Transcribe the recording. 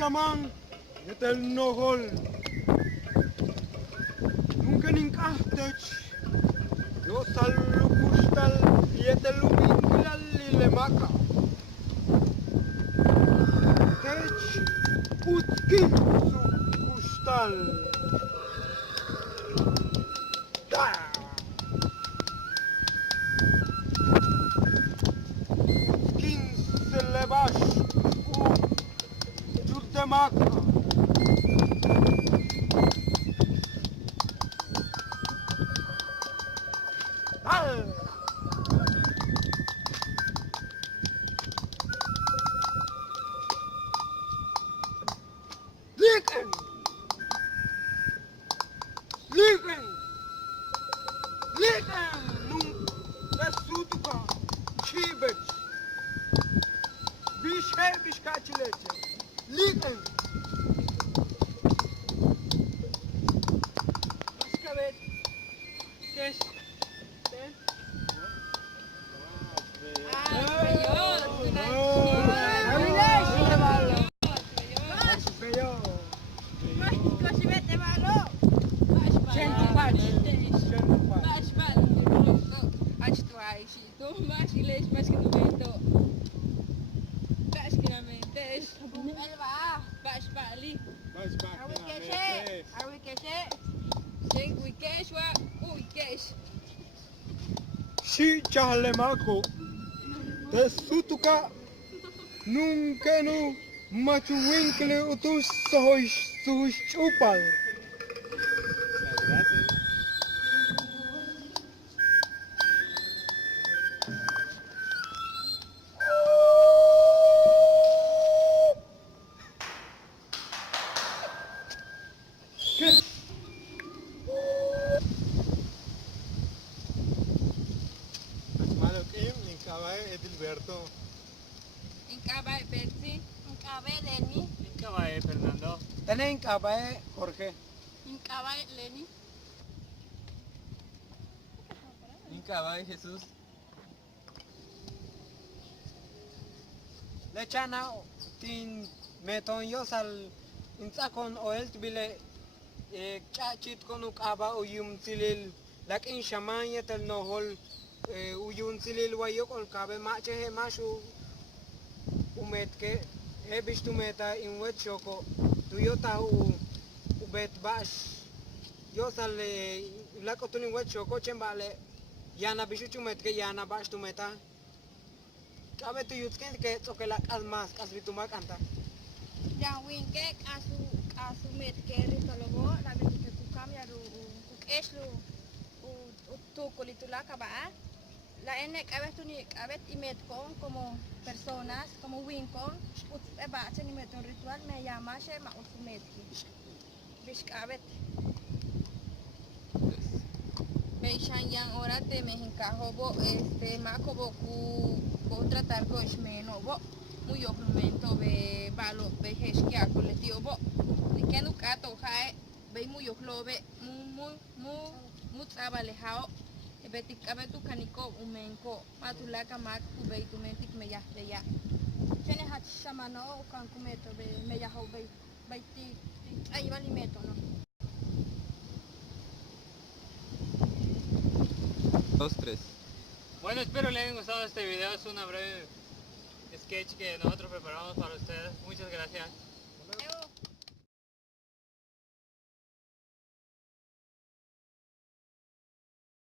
Shaman, yetel nohol. Nunca ninkahtech. Yo salu kustal, yetel luminkilal lemaka. Tech utkin su kustal. Da. Utkin se levash. Maka. Liegen! Liegen! Liegen! Nun, das Sutuka, Chibet. Wie schäbisch Kachilete. Liegen! Si chalemako, te sutuka, nunca no machu winkle utus sois chupal. Edilberto. Incabae Betsy. Incabae Lenny. Incabae Fernando. Tene incabae Jorge. Incabae Lenny. Incabae Jesús. Lechana tin meton yo sal insakon oel tbile chachit kon ukaba uyum silil lakin shaman yetel nohol uyun silil wayo kol kabe mache he mashu umet ke he bishtu meta in wet shoko tuyota ubet bash yo sal lakotun in wet shoko chembale yana bishu chumet ke yana bash tu meta kabe tu yutken ke tsokela kalmas kasbituma kanta Ya win ke kasu met ke ri tolobo la be ke tukam ya ru eslu culitula kaba. La ene kabetuni kabet imet con como personas, como winkon, eba chen imet un ritual me llama she ma usumetki. Bishkabet. Beishan yang ora te me hinkahobo makobo ku tratar ko ishmeno bo. Muy momento be balo be heshkia colectivo bo. Ni kenu kato hae be muy oklobe mu tsabale hao. Betik abetu kaniko umenko matulaka mak kubeitu mentik me ya. Tiene hat shamano kan kumeto be me ya ho be baiti ahí va limeto no. Dos, tres. Bueno, espero les haya gustado este video. Es una breve sketch que nosotros preparamos para ustedes. Muchas gracias.